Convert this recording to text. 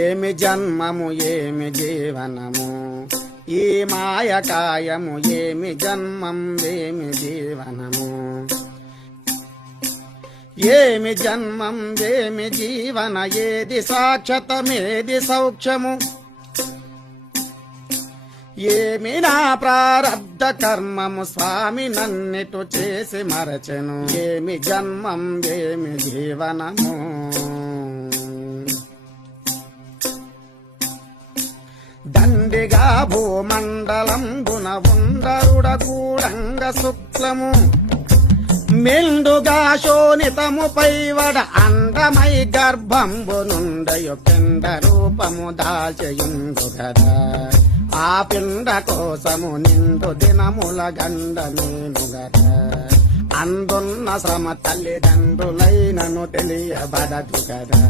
ఏమి జన్మము ఏమి జీవనము ఈ మాయకాయము ఏమి జన్మం ఏమి జీవనము ఏమి జన్మం ఏమి జీవన ఏది సాక్షతమేది సౌఖ్యము ఏమి నా ప్రారబ్ధ కర్మము స్వామి నన్నిటు చేసి మరచెను ఏమి జన్మం ఏమి జీవనము దండిగా భూమండలంబున ఉండరుడ కూడంగ శుక్లము మెండుగా శోణితము పైవడ అండమై గర్భంబు నుండయు పిండ రూపము దాల్చయుండు గదా ఆ పిండ కోసము నిండు దినముల గండ నేను గదా అందున్న శ్రమ తల్లిదండ్రులైనను తెలియబడదు గదా